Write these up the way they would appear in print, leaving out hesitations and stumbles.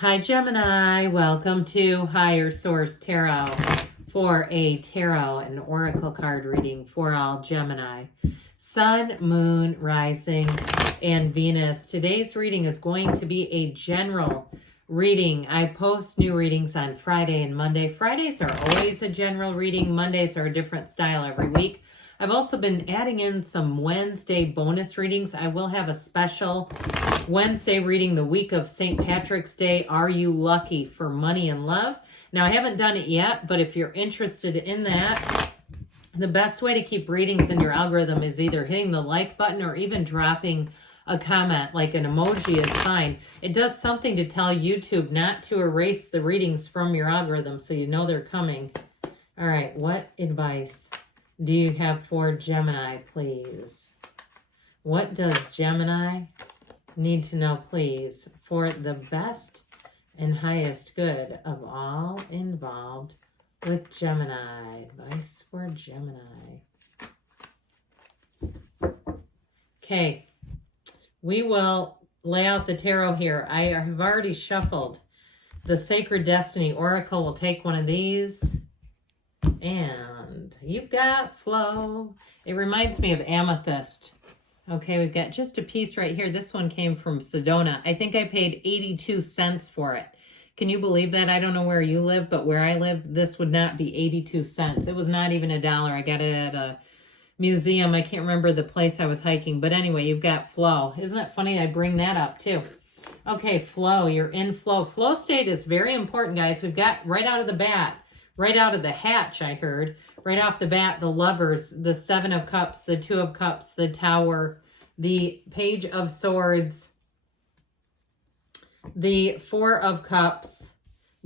Hi Gemini, welcome to Higher Source Tarot for a tarot and oracle card reading for all Gemini. Sun, Moon, Rising, and Venus. Today's reading is going to be a general reading. I post new readings on Friday and Monday. Fridays are always a general reading. Mondays are a different style every week. I've also been adding in some Wednesday bonus readings. I will have a special Wednesday reading the week of St. Patrick's Day. Are you lucky for money and love? Now, I haven't done it yet, but if you're interested in that, the best way to keep readings in your algorithm is either hitting the like button or even dropping a comment, like an emoji is fine. It does something to tell YouTube not to erase the readings from your algorithm so you know they're coming. All right, what advice do you have for Gemini, please? What does Gemini need to know, please, for the best and highest good of all involved with Gemini? Advice for Gemini. Okay, we will lay out the tarot here. I have already shuffled the Sacred Destiny Oracle. We'll take one of these. And you've got flow. It reminds me of amethyst. Okay, we've got just a piece right here. This one came from Sedona. I think I paid 82 cents for it. Can you believe that? I don't know where you live, but where I live, this would not be 82 cents. It was not even $1. I got it at a museum. I can't remember the place I was hiking. But anyway, you've got flow. Isn't that funny? I bring that up too. Okay, flow. You're in flow. Flow state is very important, guys. We've got right out of the bat, right out of the hatch, I heard, right off the bat, the Lovers, the Seven of Cups, the Two of Cups, the Tower, the Page of Swords, the Four of Cups,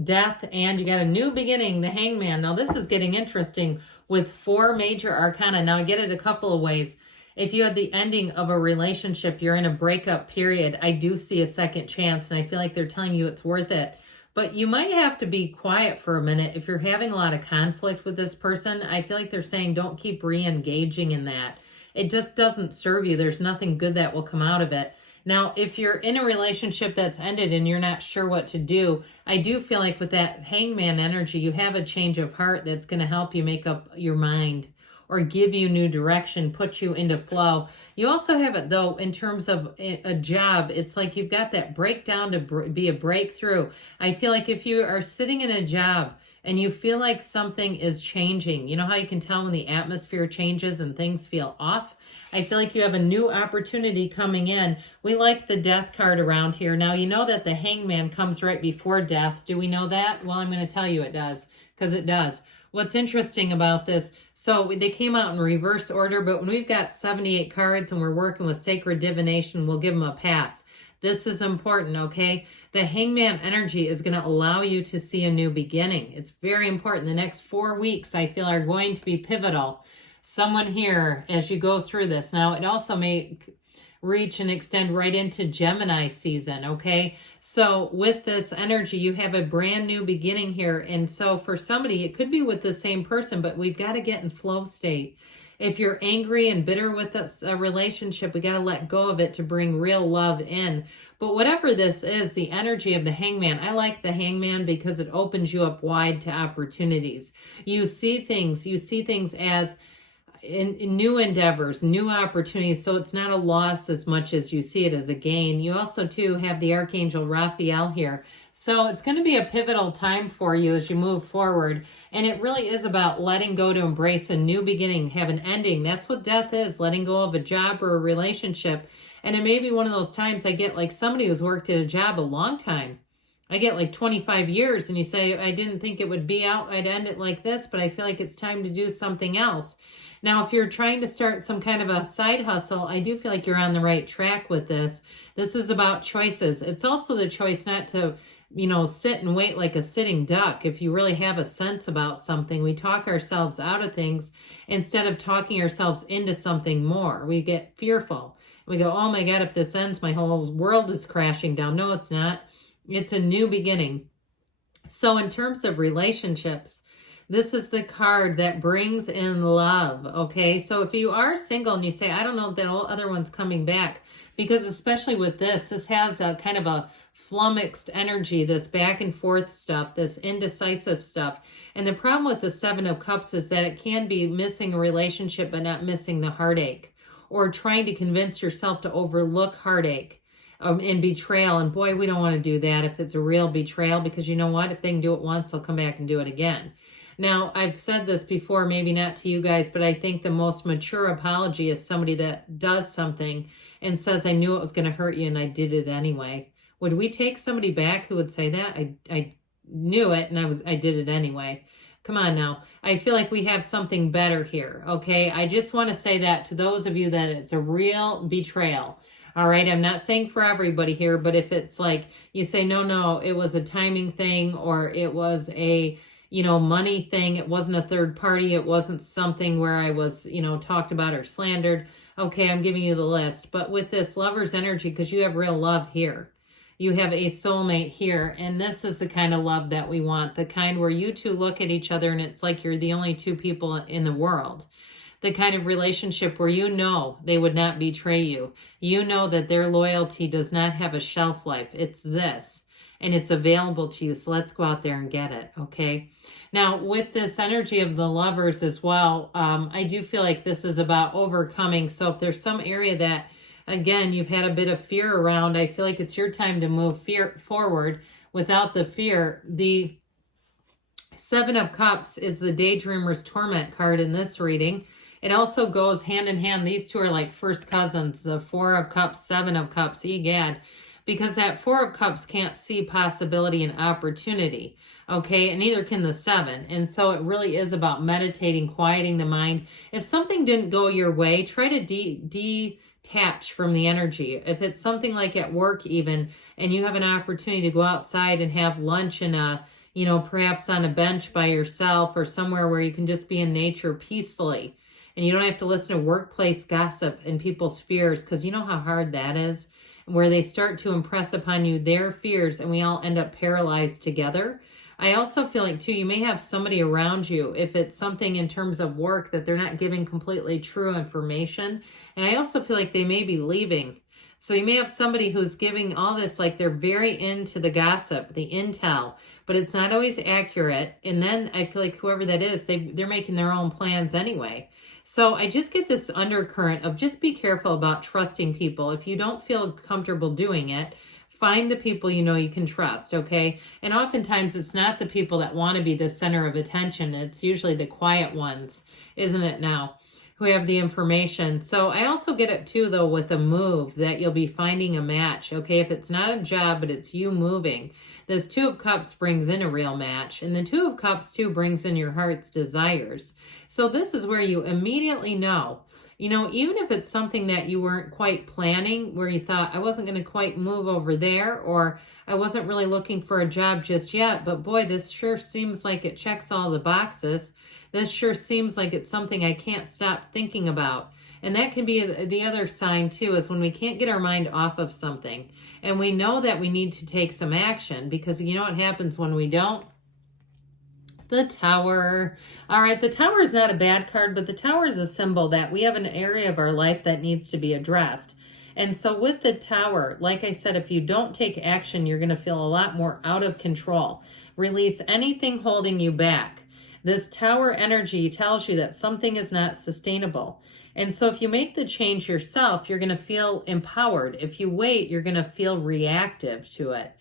Death, and you got a new beginning, the Hangman. Now, this is getting interesting with 4 major arcana. Now, I get it a couple of ways. If you had the ending of a relationship, you're in a breakup period, I do see a second chance, and I feel like they're telling you it's worth it. But you might have to be quiet for a minute. If you're having a lot of conflict with this person, I feel like they're saying don't keep re-engaging in that. It just doesn't serve you. There's nothing good that will come out of it. Now, if you're in a relationship that's ended and you're not sure what to do, I do feel like with that Hangman energy, you have a change of heart that's going to help you make up your mind or give you new direction, put you into flow. You also have it, though, in terms of a job. It's like you've got that breakdown to be a breakthrough. I feel like if you are sitting in a job and you feel like something is changing, you know how you can tell when the atmosphere changes and things feel off? I feel like you have a new opportunity coming in. We like the Death card around here. Now, you know that the Hangman comes right before Death. Do we know that? Well, I'm going to tell you it does, because it does. What's interesting about this, so they came out in reverse order, but when we've got 78 cards and we're working with sacred divination, we'll give them a pass. This is important, okay? The Hangman energy is going to allow you to see a new beginning. It's very important. The next 4 weeks, I feel, are going to be pivotal. Someone here, as you go through this. Now, it also may reach and extend right into Gemini season, okay? So with this energy, you have a brand new beginning here. And so for somebody, it could be with the same person, but we've got to get in flow state. If you're angry and bitter with a relationship, we got to let go of it to bring real love in. But whatever this is, the energy of the Hangman, I like the Hangman because it opens you up wide to opportunities. You see things as in new endeavors, new opportunities, so it's not a loss as much as you see it as a gain. You also, too, have the Archangel Raphael here. So it's going to be a pivotal time for you as you move forward. And it really is about letting go to embrace a new beginning, have an ending. That's what Death is, letting go of a job or a relationship. And it may be one of those times I get like somebody who's worked at a job a long time. I get like 25 years and you say, I didn't think it would be out, I'd end it like this, but I feel like it's time to do something else. Now, if you're trying to start some kind of a side hustle, I do feel like you're on the right track with this. This is about choices. It's also the choice not to, sit and wait like a sitting duck. If you really have a sense about something, we talk ourselves out of things instead of talking ourselves into something more. We get fearful. We go, oh my God, if this ends, my whole world is crashing down. No, it's not. It's a new beginning. So in terms of relationships, This is the card that brings in love, okay? So if you are single and you say, I don't know if that other one's coming back, because especially with this has a kind of a flummoxed energy, this back and forth stuff, this indecisive stuff. And the problem with the Seven of Cups is that it can be missing a relationship but not missing the heartache, or trying to convince yourself to overlook heartache and betrayal. And boy, we don't want to do that if it's a real betrayal, because you know what? If they can do it once, they'll come back and do it again. Now, I've said this before, maybe not to you guys, but I think the most mature apology is somebody that does something and says, I knew it was going to hurt you and I did it anyway. Would we take somebody back who would say that? I knew it and I did it anyway. Come on now. I feel like we have something better here, okay? I just want to say that to those of you that it's a real betrayal. All right, I'm not saying for everybody here, but if it's like you say, no, it was a timing thing, or it was a, money thing, it wasn't a third party, it wasn't something where I was, talked about or slandered. Okay, I'm giving you the list. But with this lover's energy, because you have real love here, you have a soulmate here, and this is the kind of love that we want, the kind where you two look at each other and it's like you're the only two people in the world. The kind of relationship where you know they would not betray you. You know that their loyalty does not have a shelf life. It's this, and it's available to you. So let's go out there and get it, okay? Now, with this energy of the lovers as well, I do feel like this is about overcoming. So if there's some area that, again, you've had a bit of fear around, I feel like it's your time to move forward without the fear. The Seven of Cups is the Daydreamer's Torment card in this reading. It also goes hand in hand. These two are like first cousins, the Four of Cups, Seven of Cups, egad. Because that Four of Cups can't see possibility and opportunity, okay? And neither can the Seven. And so it really is about meditating, quieting the mind. If something didn't go your way, try to detach from the energy. If it's something like at work even, and you have an opportunity to go outside and have lunch in a, perhaps on a bench by yourself or somewhere where you can just be in nature peacefully. And you don't have to listen to workplace gossip and people's fears, because you know how hard that is, where they start to impress upon you their fears and we all end up paralyzed together. I also feel like, too, you may have somebody around you, if it's something in terms of work, that they're not giving completely true information. And I also feel like they may be leaving. So you may have somebody who's giving all this, like they're very into the gossip, the intel, but it's not always accurate. And then I feel like whoever that is, they're making their own plans anyway. So I just get this undercurrent of just be careful about trusting people. If you don't feel comfortable doing it, find the people you can trust, okay? And oftentimes it's not the people that want to be the center of attention. It's usually the quiet ones, isn't it now, who have the information. So I also get it too, though, with a move, that you'll be finding a match, okay? If it's not a job, but it's you moving. This Two of Cups brings in a real match. And the Two of Cups, too, brings in your heart's desires. So this is where you immediately know, even if it's something that you weren't quite planning, where you thought, I wasn't going to quite move over there, or I wasn't really looking for a job just yet, but boy, this sure seems like it checks all the boxes. This sure seems like it's something I can't stop thinking about. And that can be the other sign too, is when we can't get our mind off of something and we know that we need to take some action, because you know what happens when we don't? The Tower. All right, the Tower is not a bad card, but the Tower is a symbol that we have an area of our life that needs to be addressed. And so with the Tower, like I said, if you don't take action, you're going to feel a lot more out of control. Release anything holding you back. This Tower energy tells you that something is not sustainable. And so if you make the change yourself, you're going to feel empowered. If you wait, you're going to feel reactive to it.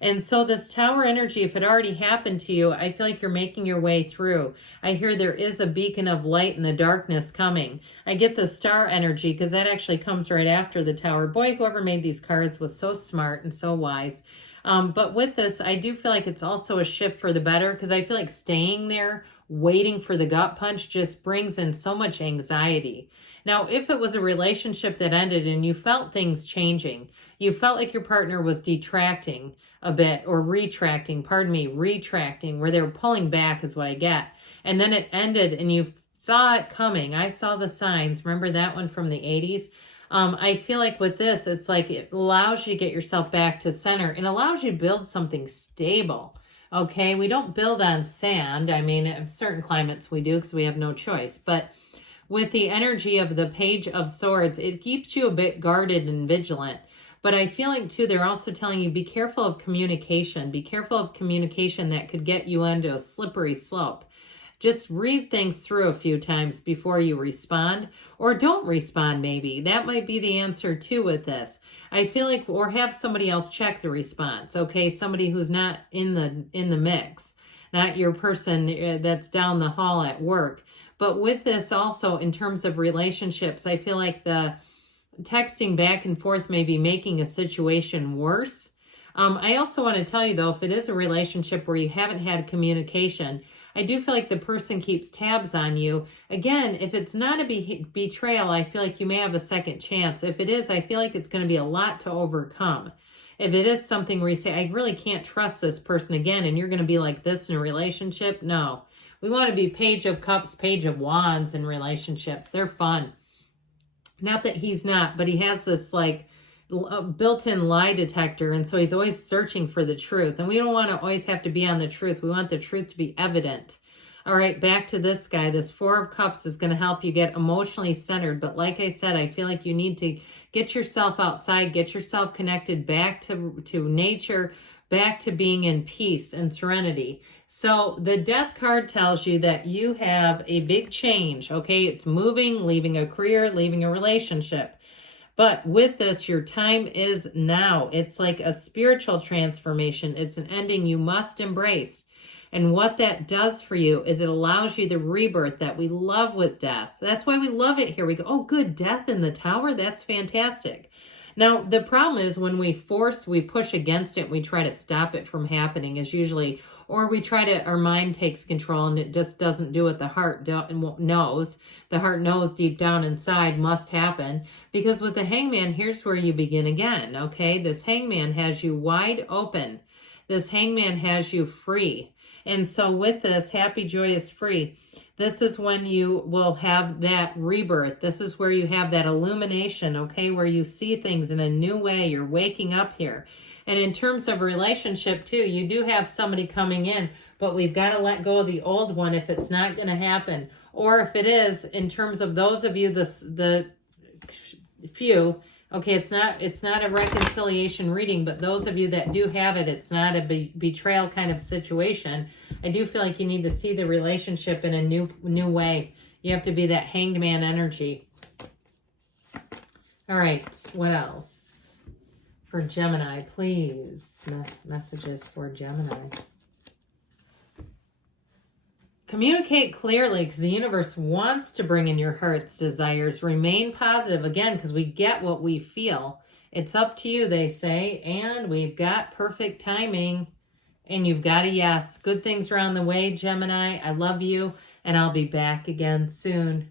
And so this Tower energy, if it already happened to you, I feel like you're making your way through. I hear there is a beacon of light in the darkness coming. I get the Star energy, because that actually comes right after the Tower. Boy, whoever made these cards was so smart and so wise. But with this, I do feel like it's also a shift for the better, because I feel like staying there, waiting for the gut punch, just brings in so much anxiety. Now, if it was a relationship that ended and you felt things changing, you felt like your partner was detracting a bit, or retracting, where they were pulling back is what I get. And then it ended and you saw it coming. I saw the signs. Remember that one from the 80s? I feel like with this, it's like it allows you to get yourself back to center and allows you to build something stable Okay, we don't build on sand. I mean, in certain climates we do because we have no choice. But with the energy of the Page of Swords, it keeps you a bit guarded and vigilant. But I feel like, too, they're also telling you, be careful of communication. Be careful of communication that could get you onto a slippery slope. Just read things through a few times before you respond, or don't respond maybe. That might be the answer too with this. I feel like, or have somebody else check the response, okay? Somebody who's not in the mix, not your person that's down the hall at work. But with this also, in terms of relationships, I feel like the texting back and forth may be making a situation worse. I also want to tell you, though, if it is a relationship where you haven't had communication, I do feel like the person keeps tabs on you. Again, if it's not a betrayal, I feel like you may have a second chance. If it is, I feel like it's going to be a lot to overcome. If it is something where you say, I really can't trust this person again, and you're going to be like this in a relationship, no. We want to be Page of Cups, Page of Wands in relationships. They're fun. Not that he's not, but he has this like built-in lie detector, and so he's always searching for the truth. And we don't want to always have to be on the truth. We want the truth to be evident. All right, back to this guy. This Four of Cups is going to help you get emotionally centered. But like I said, I feel like you need to get yourself outside, get yourself connected back to nature, back to being in peace and serenity. So the Death card tells you that you have a big change, okay? It's moving, leaving a career, leaving a relationship. But with this, your time is now. It's like a spiritual transformation. It's an ending you must embrace. And what that does for you is it allows you the rebirth that we love with death. That's why we love it here. We go, oh, good, death in the tower? That's fantastic. Now, the problem is when we push against it, we try to stop it from happening is usually, or we try to, our mind takes control and it just doesn't do what the heart knows. The heart knows deep down inside must happen. Because with the Hangman, here's where you begin again, okay? This Hangman has you wide open. This Hangman has you free. And so with this, happy, joyous, free, this is when you will have that rebirth. This is where you have that illumination, okay, where you see things in a new way. You're waking up here. And in terms of relationship, too, you do have somebody coming in, but we've got to let go of the old one if it's not going to happen. Or if it is, in terms of those of you, the few, okay, it's not a reconciliation reading, but those of you that do have it, it's not a betrayal kind of situation. I do feel like you need to see the relationship in a new way. You have to be that Hanged Man energy. All right, what else? For Gemini, please. Messages for Gemini. Communicate clearly because the universe wants to bring in your heart's desires. Remain positive, again, because we get what we feel. It's up to you, they say, and we've got perfect timing, and you've got a yes. Good things are on the way, Gemini. I love you, and I'll be back again soon.